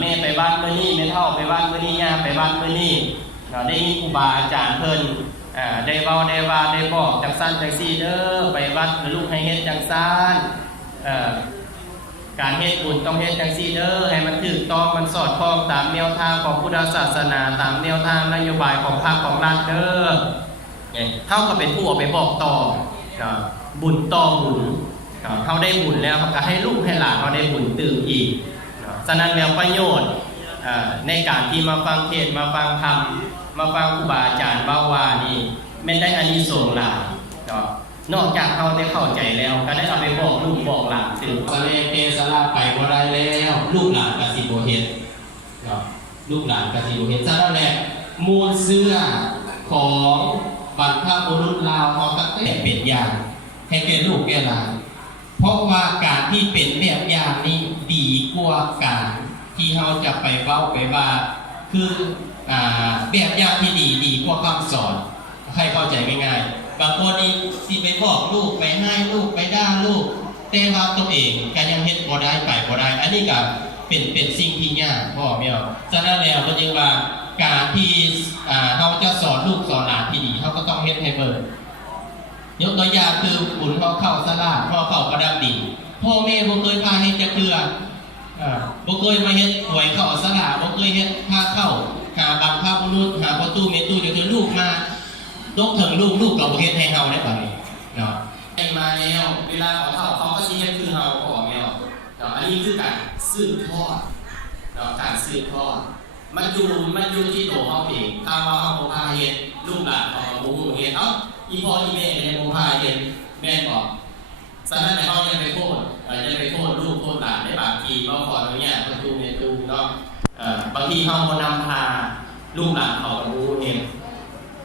แม่ไปบ้านเมื่อนี้แม่เฒ่าไปบ้านเมื่อนี้ย่าไปบ้านเมื่อนี้ได้ยินครูบาอาจารย์เพิ่นได้เว้าได้ว่าได้บอกจังซั่นจังซี่เด้อไปวัดลูกให้เฮ็ดจังซั่นการเฮ็ดบุญต้องเฮ็ดจังซี่เด้อให้มันถูกต้องมันสอดคล้องตามแนวทางของพุทธศาสนาตามแนวทางนโยบายของพรรคของรัฐเด้อเท่ากับเป็นผู้เอาไปบอกต่อบุญต่อบุญเขาได้บุญแล้วเขาก็ให้ลูกให้หลานเขาได้บุญตื่นอีกฉะนั้นแล้วประโยชน์ในการที่มาฟังเทศน์มาฟังธรรมมาฟังครูบาอาจารย์บ้าว่านี่แม่นได้อานิสงส์หลายนอกจากเขาได้เข้าใจแล้วก็ได้เอาไปบอกลูกบอกหลานถึงสะเลเทสลาไปบ่ได้แล้วลูกหลานกสิบ่เฮ็ดลูกหลานกสิบ่เฮ็ดฉะนั้นแหละมูลเสื้อของบรรพบุรุษลาวเขาก็ได้เป็นอย่างให้แก่ลูกแก่หลานเพราะว่าการที่เป็นแบบอย่างนี้ดีกว่าการที่เราจะไปเว้าไปว่าคือแบบอย่างที่ดีกว่าคำสอนให้เข้าใจง่ายๆบางคนนี่สิไปบอกลูกไปให้ลูกไปด่าลูกแต่ว่าตัวเองก็ยังเฮ็ดบ่ได้ไปบ่ได้อันนี้ก็เป็นสิ่งที่ยากพ่อแม่ฉะนั้นแล้วก็จึงว่าการที่เราจะสอนลูกสอนหลานที่ดีเราก็ต้องเฮ็ดให้เบิ่งยกตัวอย่างคือบุญเข้าศาลาเข้าประดับดินพ่อแม่บ่เคยพาเฮ็ดจักเทื่อบ่เคยมาเฮ็ดหวยเข้าศาลาบ่เคยเฮ็ดพาเข้าหาบรรพบุรุษหาประตูเมตุเดี๋ยวลูกมาตกถึงลูกก็บ่เฮ็ดให้เฮาได้บัดนี้เนาะให้มาแล้วเวลาเขาก็สิเฮ็ดคือเฮาพ่อแม่เนาะอันนี้คือการสืบทอดเนาะการสืบทอดมันอยู่ที่ตัวเฮาเองถ้าว่าเฮาบ่พาเฮ็ดลูกหลานเขาบ่ฮู้เฮ็ดเอ้าอีพ่ออีแม่ก็ยังบ่พาเฮ็ดแม่นบ่ฉะนั้นเฮายังไปโทษลูกโทษหลานได้บางทีบ่ขออนุญาตประตูเมตุเนาะบางทีเฮาบ่นำพาลูกหลานเขาบ่ฮู้เฮ็ด